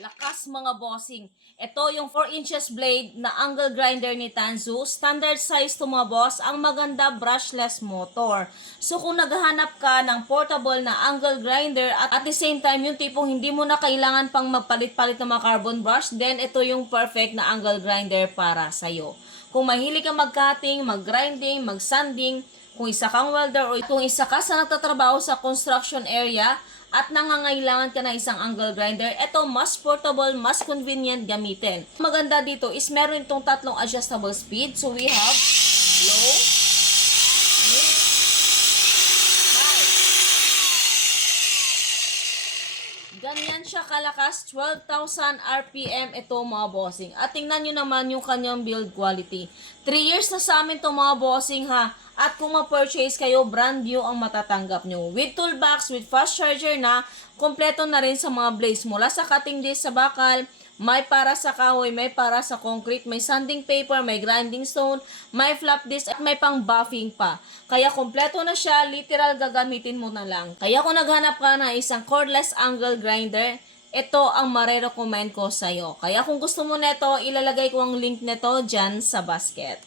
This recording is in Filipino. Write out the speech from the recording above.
Lakas mga bossing. Ito yung 4 inches blade na angle grinder ni Tanzu. Standard size to mga boss. Ang maganda brushless motor. So kung naghahanap ka ng portable na angle grinder at the same time yung tipong hindi mo na kailangan pang magpalit-palit ng mga carbon brush, then ito yung perfect na angle grinder para sa'yo. Kung mahilig ka mag-cutting, mag-grinding, mag-sanding, kung isa kang welder o kung isa ka sa nagtatrabaho sa construction area at nangangailangan ka na isang angle grinder, ito mas portable, mas convenient gamitin. Maganda dito is meron itong tatlong adjustable speed. So we have low, mid, high. Ganyan siya kalakas, 12,000 RPM ito mga bossing. At tingnan nyo naman yung kanyang build quality. 3 years na sa amin to mga bossing ha. At kung ma-purchase kayo, brand new ang matatanggap nyo. With toolbox, with fast charger na, kompleto na rin sa mga blades. Mula sa cutting disc sa bakal, may para sa kahoy, may para sa concrete, may sanding paper, may grinding stone, may flap disc, at may pang buffing pa. Kaya kompleto na siya, literal gagamitin mo na lang. Kaya kung naghanap ka ng isang cordless angle grinder, ito ang marirecommend ko sa'yo. Kaya kung gusto mo nito, ilalagay ko ang link nito dyan sa basket.